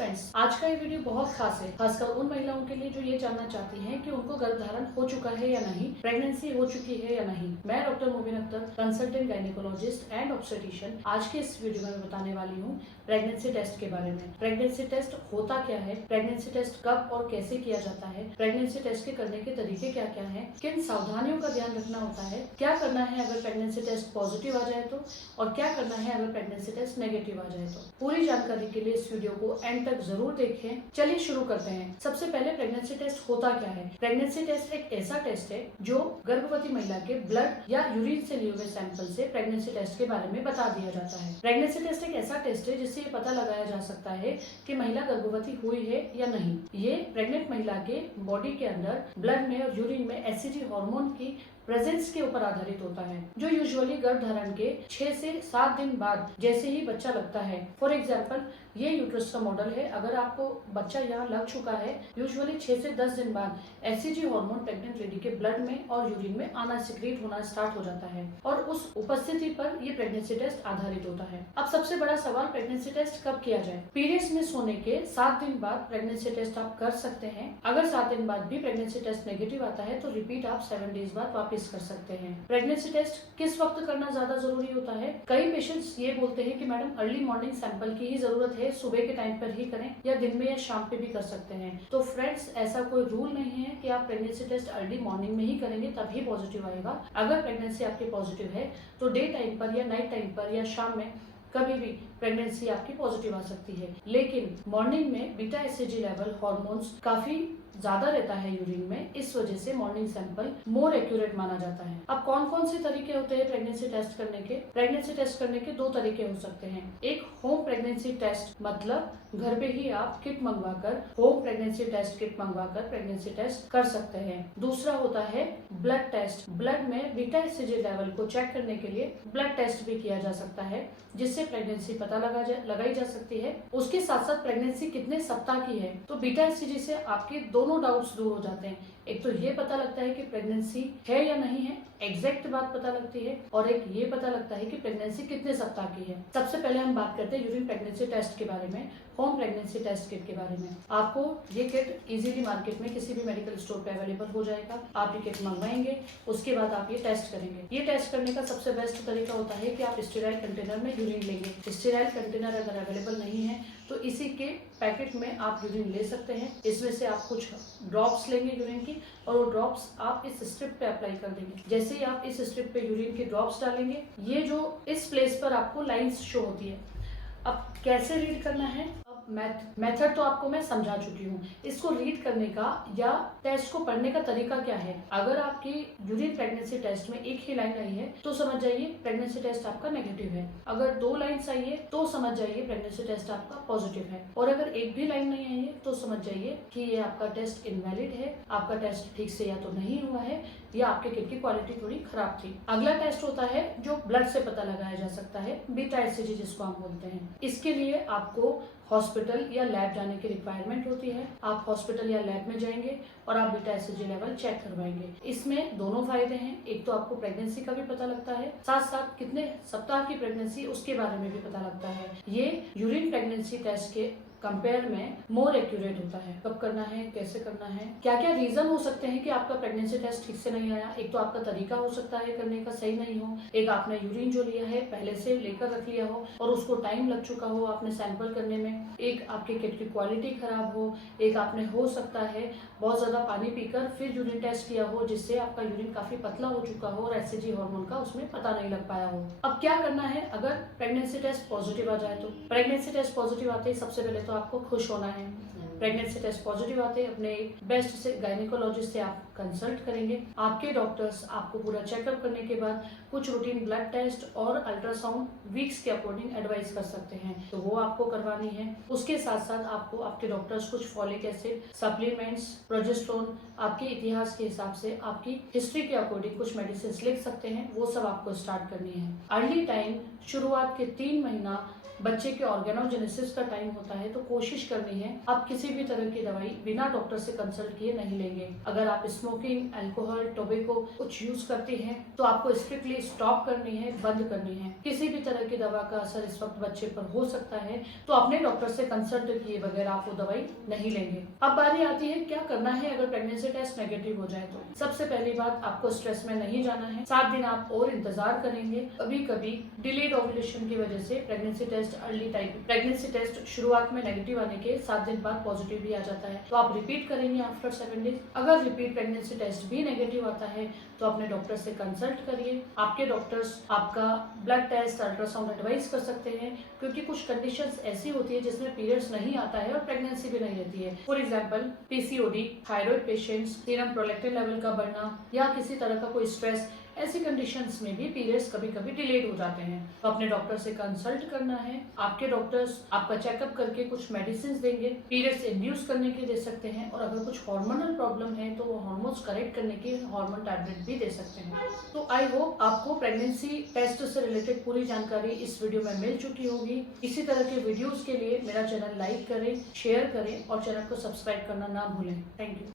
Friends, आज का ये वीडियो बहुत खास है, खासकर उन महिलाओं के लिए जो ये जानना चाहती हैं कि उनको गर्भधारण हो चुका है या नहीं, प्रेगनेंसी हो चुकी है या नहीं। मैं doctor Mobin Akhtar, consultant gynaecologist and obstetrician, आज के इस वीडियो में बताने वाली हूँ प्रेगनेंसी टेस्ट के बारे में। प्रेगनेंसी टेस्ट होता क्या है, प्रेगनेंसी टेस्ट कब और कैसे किया जाता है, प्रेगनेंसी टेस्ट के करने के तरीके क्या क्या हैं, किन सावधानियों का ध्यान रखना होता है, क्या करना है अगर प्रेगनेंसी टेस्ट पॉजिटिव आ जाए तो, और क्या करना है अगर प्रेगनेंसी टेस्ट नेगेटिव आ जाए तो। पूरी जानकारी के लिए इस वीडियो को एंड तक जरूर देखें। चलिए शुरू करते हैं। सबसे पहले प्रेगनेंसी टेस्ट होता क्या है। प्रेगनेंसी टेस्ट एक ऐसा टेस्ट है जो गर्भवती महिला के ब्लड या यूरिन से लिए हुए सैंपल से प्रेगनेंसी टेस्ट के बारे में बता दिया जाता है। प्रेगनेंसी टेस्ट एक ऐसा टेस्ट है जिससे ये पता लगाया जा सकता है कि महिला गर्भवती हुई है या नहीं। ये प्रेग्नेंट महिला के बॉडी के अंदर ब्लड में और यूरिन में एसिडी हार्मोन की प्रेजेंस के ऊपर आधारित होता है, जो यूजुअली गर्भधारण के 6 से 7 दिन बाद जैसे ही बच्चा लगता है। फॉर एग्जाम्पल, ये यूट्रस का मॉडल है। अगर आपको बच्चा यहाँ लग चुका है, यूजुअली 6 से 10 दिन बाद एसिडी हार्मोन प्रेग्नेंट लेडी के ब्लड में और यूरिन में आना, सिक्रीट होना स्टार्ट हो जाता है और उस उपस्थिति पर ये प्रेगनेंसी टेस्ट आधारित होता है। अब सबसे बड़ा सवाल, प्रेगनेंसी टेस्ट कब किया जाए। पीरियड्स में सोने के 7 दिन बाद प्रेगनेंसी टेस्ट आप कर सकते हैं। अगर 7 दिन बाद भी प्रेगनेंसी टेस्ट नेगेटिव आता है तो रिपीट आप 7 डेज बाद वापस कर सकते हैं। प्रेगनेंसी टेस्ट किस वक्त करना ज्यादा जरूरी होता है। कई पेशेंट्स ये बोलते हैं कि मैडम अर्ली मॉर्निंग सैंपल की ही जरूरत है, सुबह के टाइम पर ही करें या दिन में या शाम पे भी कर सकते हैं। तो फ्रेंड्स, ऐसा कोई रूल नहीं है कि आप प्रेगनेंसी टेस्ट अर्ली मॉर्निंग में ही करेंगे तभी पॉजिटिव आएगा। अगर प्रेगनेंसी आपकी पॉजिटिव है तो डे टाइम पर या नाइट टाइम पर या शाम में कभी भी प्रेगनेंसी आपकी पॉजिटिव आ सकती है। लेकिन मॉर्निंग में बीटा एसिडी लेवल हार्मोन्स काफी ज्यादा रहता है यूरिन में, इस वजह से मॉर्निंग सैंपल मोर एक्यूरेट माना जाता है। अब कौन कौन से तरीके होते हैं प्रेगनेंसी टेस्ट करने के। प्रेगनेंसी टेस्ट करने के 2 तरीके हो सकते हैं। एक होम प्रेगनेंसी टेस्ट, मतलब घर पे ही आप किट मंगवाकर होम प्रेगनेंसी टेस्ट किट मंगवाकर प्रेगनेंसी टेस्ट कर सकते हैं। दूसरा होता है ब्लड टेस्ट। ब्लड में बीटा एसिडी लेवल को चेक करने के लिए ब्लड टेस्ट भी किया जा सकता है, जिससे प्रेगनेंसी पता लगाई जा सकती है। उसके साथ साथ प्रेगनेंसी कितने सप्ताह की है, तो बीटा एसिडी से आपके दोनों डाउट्स दूर हो जाते हैं। एक तो ये पता लगता है कि प्रेगनेंसी है या नहीं है, एग्जैक्ट बात पता लगती है, और एक ये पता लगता है कि प्रेगनेंसी कितने सप्ताह की है। सबसे पहले हम बात करते हैं यूरिन प्रेगनेंसी टेस्ट के बारे में, होम प्रेगनेंसी टेस्ट किट के बारे में। आपको ये किट इजीली मार्केट में किसी भी मेडिकल स्टोर पे अवेलेबल हो जाएगा। आप ये किट मंगवाएंगे, उसके बाद आप ये टेस्ट करेंगे। ये टेस्ट करने का सबसे बेस्ट तरीका होता है कि आप स्टेराइल कंटेनर में यूरिन लेंगे। स्टेराइल कंटेनर अगर अवेलेबल नहीं है तो इसी के पैकेट में आप यूरिन ले सकते हैं। इसमें से आप कुछ ड्रॉप्स लेंगे यूरिन की, और वो ड्रॉप्स आप इस स्ट्रिप पे अप्लाई कर देंगे। जैसे ही आप इस स्ट्रिप पे यूरिन के ड्रॉप्स डालेंगे, ये जो इस प्लेस पर आपको लाइंस शो होती है। अब कैसे रीड करना है, मेथड तो आपको मैं समझा चुकी हूँ। इसको रीड करने का या टेस्ट को पढ़ने का तरीका क्या है। अगर आपकी यूरिन प्रेगनेंसी टेस्ट में एक ही लाइन आई है तो समझ जाइए प्रेगनेंसी टेस्ट आपका नेगेटिव है। अगर 2 लाइन्स आई है तो समझ जाइए प्रेगनेंसी टेस्ट आपका पॉजिटिव है। और अगर एक भी लाइन नहीं आई है तो समझ जाइए कि ये आपका टेस्ट इनवैलिड है, आपका टेस्ट ठीक से या तो नहीं हुआ है या आपके किट की क्वालिटी थोड़ी खराब थी। अगला टेस्ट होता है जो ब्लड से पता लगाया जा सकता है, बीटा एसिडी जिसको हम बोलते हैं। इसके लिए आपको हॉस्पिटल या लैब जाने की रिक्वायरमेंट होती है। आप हॉस्पिटल या लैब में जाएंगे और आप बीटा एसिडी लेवल चेक करवाएंगे। इसमें दोनों फायदे हैं। एक तो आपको प्रेगनेंसी का भी पता लगता है, साथ साथ कितने सप्ताह की प्रेगनेंसी उसके बारे में भी पता लगता है। ये यूरिन प्रेगनेंसी टेस्ट के कंपेयर में मोर एक्यूरेट होता है। कब करना है, कैसे करना है, क्या क्या रीजन हो सकते हैं कि आपका प्रेगनेंसी टेस्ट ठीक से नहीं आया। एक तो आपका तरीका हो सकता है करने का सही नहीं हो, एक आपने यूरिन जो लिया है पहले से लेकर रख लिया हो और उसको टाइम लग चुका हो आपने सैंपल करने में, एक आपके किट की क्वालिटी खराब हो, एक आपने हो सकता है बहुत ज्यादा पानी पीकर फिर यूरिन टेस्ट किया हो जिससे आपका यूरिन काफी पतला हो चुका हो और एसिडी हार्मोन का उसमें पता नहीं लग पाया हो। अब क्या करना है अगर प्रेगनेंसी टेस्ट पॉजिटिव आ जाए तो। प्रेगनेंसी टेस्ट पॉजिटिव आते ही सबसे पहले तो आपको खुश होना है। प्रेगनेंसी टेस्ट पॉजिटिव आते हैं अपने बेस्ट से गायनेकोलॉजिस्ट से आप कंसल्ट करेंगे। आपके डॉक्टर्स आपको पूरा चेकअप करने के बाद कुछ रूटीन ब्लड टेस्ट और अल्ट्रासाउंड वीक्स के अकॉर्डिंग एडवाइस कर सकते हैं, तो वो आपको करवानी है। उसके साथ साथ आपको आपके डॉक्टर्स कुछ फॉलिक एसिड सप्लीमेंट्स, प्रोजेस्टेरोन आपके इतिहास के हिसाब से आपकी हिस्ट्री के अकॉर्डिंग कुछ मेडिसिन लिख सकते हैं, वो सब आपको स्टार्ट करनी है। अर्ली टाइम शुरुआत के 3 महीना बच्चे के ऑर्गेनोजेनेसिस का टाइम होता है तो कोशिश करनी है आप किसी भी तरह की दवाई बिना डॉक्टर से कंसल्ट किए नहीं लेंगे। अगर आप स्मोकिंग, अल्कोहल, टोबैको कुछ यूज करती हैं तो आपको स्ट्रिक्टली स्टॉप करनी है, बंद करनी है। किसी भी तरह की दवा का असर इस वक्त बच्चे पर हो सकता है तो अपने डॉक्टर से कंसल्ट किए बगैर आप वो दवाई नहीं लेंगे। अब बारी आती है क्या करना है अगर प्रेगनेंसी टेस्ट नेगेटिव हो जाए तो। सबसे पहली बात, आपको स्ट्रेस में नहीं जाना है। 7 दिन आप और इंतजार करेंगे। कभी कभी डिलेड ओव्यूलेशन की वजह से प्रेगनेंसी टेस्ट शुरुआत में नेगेटिव आने के 7 दिन बाद पॉजिटिव भी आ जाता है, तो आप रिपीट करेंगे आफ्टर 7 डेज। अगर रिपीट प्रेगनेंसी टेस्ट भी नेगेटिव आता है तो अपने डॉक्टर से कंसल्ट करिए। आपके डॉक्टर्स आपका ब्लड टेस्ट, अल्ट्रासाउंड एडवाइस कर सकते हैं, क्योंकि कुछ कंडीशंस ऐसी होती है जिसमें पीरियड्स नहीं आता है और प्रेगनेंसी भी नहीं रहती है। For example PCOD, thyroid patients, serum prolactin level का बढ़ना या किसी तरह का कोई स्ट्रेस, ऐसी कंडीशंस में भी पीरियड्स कभी कभी डिलेड हो जाते हैं। तो अपने डॉक्टर से कंसल्ट करना है। आपके डॉक्टर्स आपका चेकअप करके कुछ मेडिसिन देंगे, पीरियड्स इंड्यूस करने के दे सकते हैं, और अगर कुछ हार्मोनल प्रॉब्लम है तो वो हार्मोन्स करेक्ट करने की हार्मोन टैबलेट भी दे सकते हैं। तो आई होप आपको प्रेगनेंसी टेस्ट से रिलेटेड पूरी जानकारी इस वीडियो में मिल चुकी होगी। इसी तरह के वीडियोज के लिए मेरा चैनल लाइक करें, शेयर करें और चैनल को सब्सक्राइब करना ना भूलें। Thank you.